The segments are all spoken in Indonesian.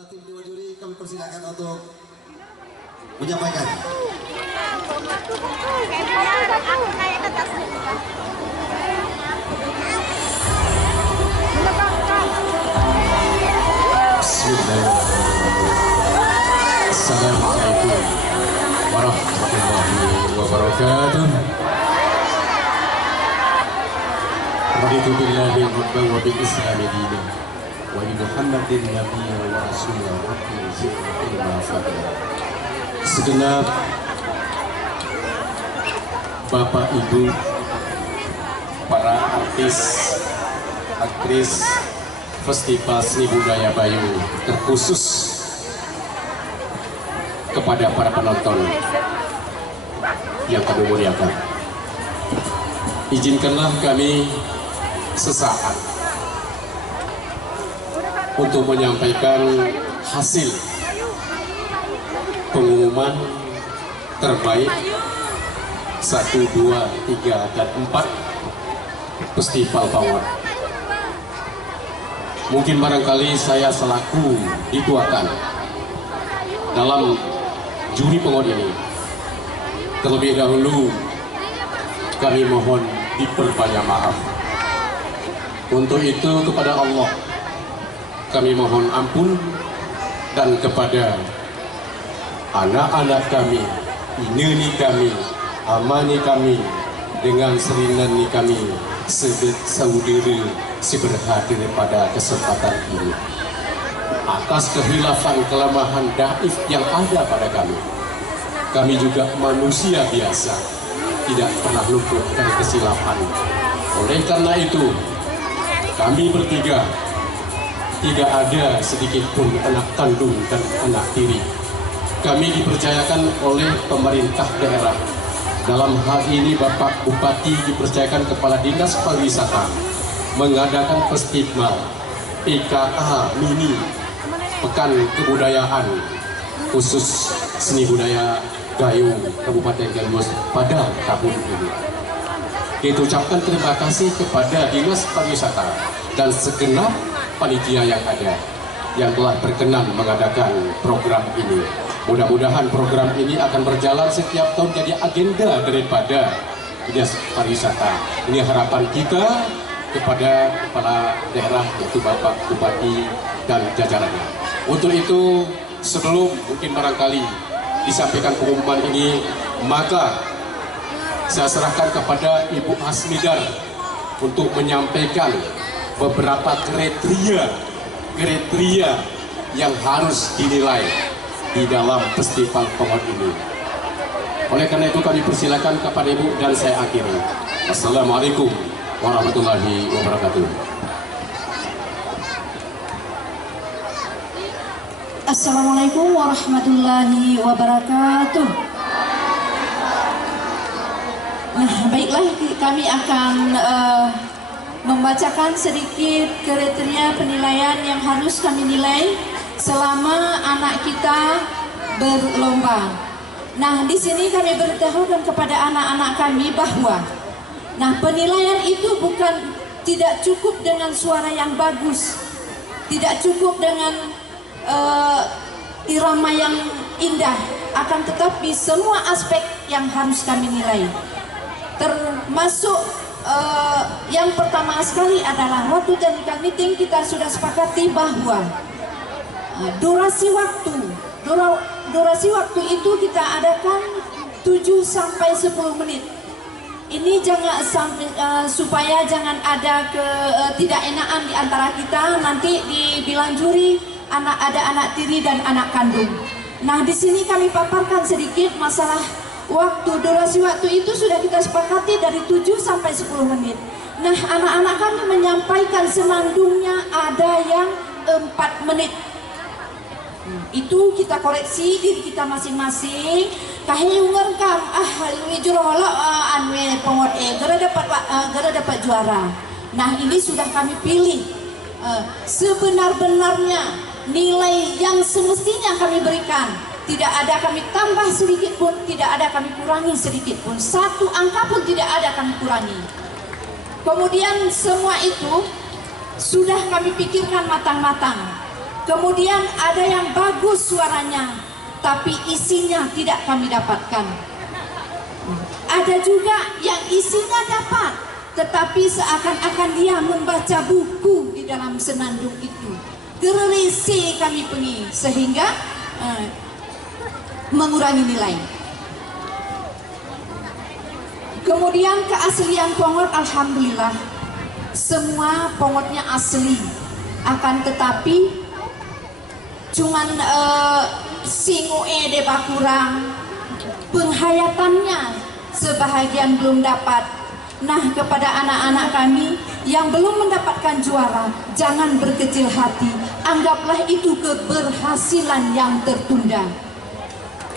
Tim dua juri kami persilakan untuk menyampaikan. Assalamualaikum warahmatullahi wabarakatuh. Raditu billahi rabban wa bil islami dinan wa bi Muhammadin nabiyyan wa rasulan haqqan sirrin ma fadla. Segenap Bapak Ibu, para artis, aktris Festival Seni Budaya Bayu, terkhusus kepada para penonton yang kami muliakan, izinkanlah kami sesaat untuk menyampaikan hasil pengumuman terbaik 1, 2, 3, dan 4 Festival Pawon. Mungkin barangkali saya selaku dituakan dalam juri pengon ini. Terlebih dahulu kami mohon diperbanyak maaf. Untuk itu kepada Allah kami mohon ampun, dan kepada anak-anak kami, ineni kami, amani kami, dengan serinani kami, saudara seberhadir pada kesempatan ini. Atas kehilafan kelemahan daif yang ada pada kami, kami juga manusia biasa, tidak pernah luput dari kesilapan. Oleh karena itu, kami bertiga tidak ada sedikit pun anak kandung dan anak tiri. Kami dipercayakan oleh pemerintah daerah. Dalam hal ini Bapak Bupati dipercayakan Kepala Dinas Pariwisata mengadakan festival PKA Mini, Pekan Kebudayaan khusus Seni Budaya Gayo Kabupaten Gambus pada tahun ini. Kita ucapkan terima kasih kepada Dinas Pariwisata dan segenap panitia yang ada yang telah berkenan mengadakan program ini. Mudah-mudahan program ini akan berjalan setiap tahun jadi agenda daripada Dinas Pariwisata. Ini harapan kita kepada kepala daerah, yaitu Bapak Bupati dan jajarannya. Untuk itu, sebelum mungkin barangkali disampaikan pengumuman ini, maka saya serahkan kepada Ibu Hasmidar untuk menyampaikan beberapa kriteria yang harus dinilai di dalam Festival Pawon ini. Oleh karena itu kami persilakan kepada Ibu dan saya akhiri. Assalamualaikum warahmatullahi wabarakatuh. Assalamualaikum warahmatullahi wabarakatuh. Nah, baiklah, kami akan membacakan sedikit kriteria penilaian yang harus kami nilai selama anak kita berlomba. Nah, di sini kami beritahukan kepada anak-anak kami bahwa penilaian itu bukan tidak cukup dengan suara yang bagus, tidak cukup dengan irama yang indah, akan tetapi semua aspek yang harus kami nilai. Termasuk yang pertama sekali adalah waktu technical meeting kita sudah sepakati bahwa durasi waktu itu kita adakan 7 sampai 10 menit. Ini jangan sampai supaya jangan ada ketidakenaan di antara kita, nanti dibilang juri ada anak tiri dan anak kandung. Nah, di sini kami paparkan sedikit masalah durasi waktu itu sudah kita sepakati dari 7 sampai 10 menit. Nah, anak-anak kami menyampaikan senandungnya ada yang 4 menit. Itu kita koreksi diri kita masing-masing. Kahiyungan kam wijrola anwe pengot gara dapat juara. Nah, ini sudah kami pilih sebenar-benarnya nilai yang semestinya kami berikan. Tidak ada kami tambah sedikit pun, tidak ada kami kurangi sedikit pun. 1 angka pun tidak ada kami kurangi. Kemudian semua itu sudah kami pikirkan matang-matang. Kemudian ada yang bagus suaranya, tapi isinya tidak kami dapatkan. Ada juga yang isinya dapat, tetapi seakan-akan dia membaca buku di dalam senandung itu. Gerese kami pengi, sehingga mengurangi nilai. Kemudian keaslian pongot, alhamdulillah semua pongotnya asli, akan tetapi cuman singue deba kurang, penghayatannya sebahagian belum dapat. Nah, kepada anak-anak kami yang belum mendapatkan juara, jangan berkecil hati, anggaplah itu keberhasilan yang tertunda.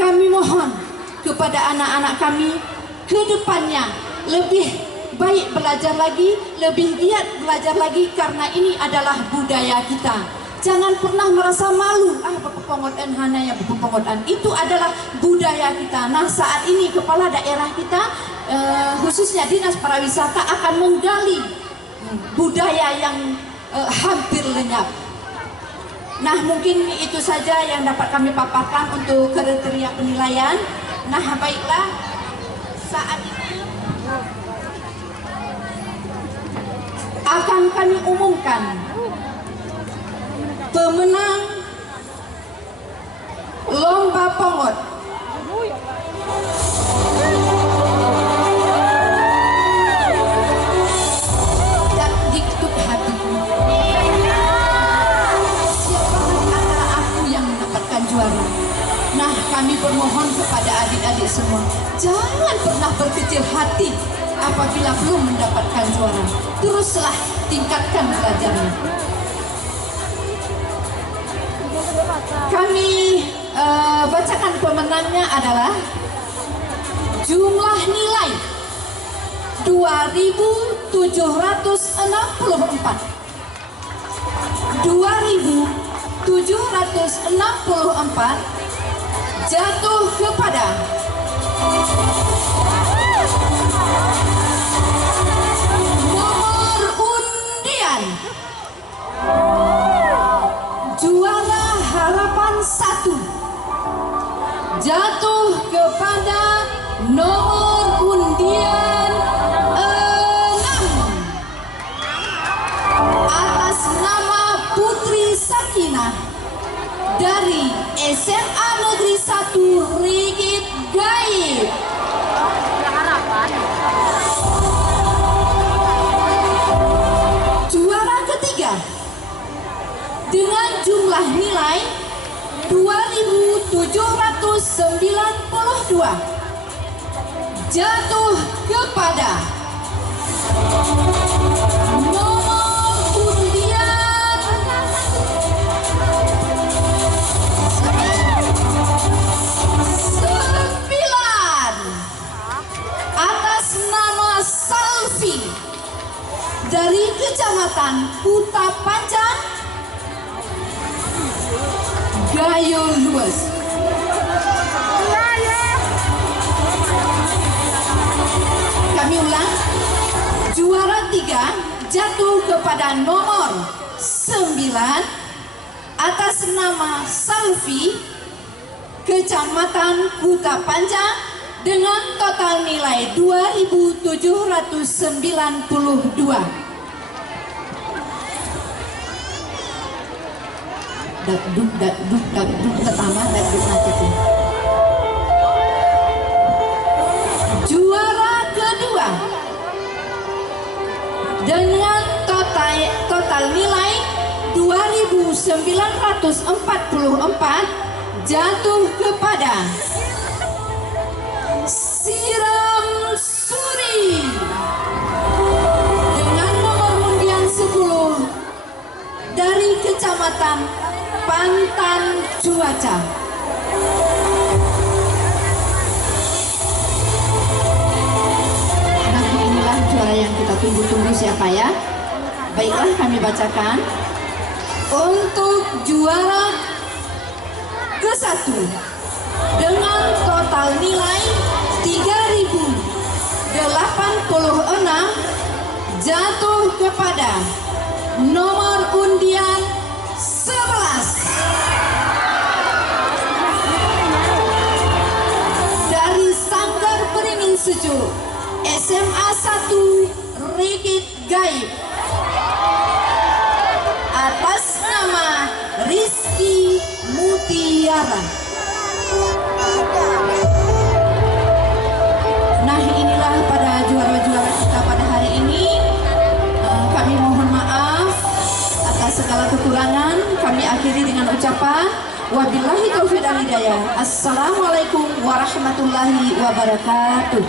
Kami mohon kepada anak-anak kami ke depannya lebih baik belajar lagi, lebih giat belajar lagi, karena ini adalah budaya kita. Jangan pernah merasa malu, pepongotan hana ya pepongotan, itu adalah budaya kita. Nah, saat ini kepala daerah kita, khususnya Dinas Pariwisata, akan menggali budaya yang hampir lenyap. Nah, mungkin itu saja yang dapat kami paparkan untuk kriteria penilaian. Nah, baiklah, saat ini akan kami umumkan pemenang lomba pongot. Dan diketuk hatiku, siapa di antara aku yang mendapatkan juara? Nah, kami bermohon kepada adik-adik semua, jangan pernah berkecil hati apabila belum mendapatkan juara. Teruslah tingkatkan belajarnya. Kami bacakan pemenangnya adalah jumlah nilai 2.764. 2.764 jatuh kepada nomor undian juara harapan 1, jatuh kepada nomor undian 6 atas nama Putri Sakinah dari SMA Negeri 1 Rigit Gaib. Juara ketiga dengan jumlah nilai 2.792 jatuh kepada nomor undian 9 atas nama Salvi dari Kecamatan Kuta Panjang, Gayo Luas. Kami ulang, juara 3 jatuh kepada nomor 9 atas nama Salvi, Kecamatan Kuta Panjang, dengan total nilai 2.792. Dakduk pertama, dakduk nanti. Juara kedua dengan total nilai 2.944 jatuh kepada Siram Suri dengan nomor undian 10 dari Kecamatan Pantan Cuaca. Nah, inilah juara yang kita tunggu-tunggu, siapa ya? Baiklah, kami bacakan. Untuk juara ke-1 dengan total nilai 3.086 jatuh kepada nomor undian 11 gaib atas nama Rizky Mutiara. Nah, inilah pada juara-juara kita pada hari ini. Kami mohon maaf atas segala kekurangan. Kami akhiri dengan ucapan wabillahi taufiq wal hidayah. Assalamualaikum warahmatullahi wabarakatuh.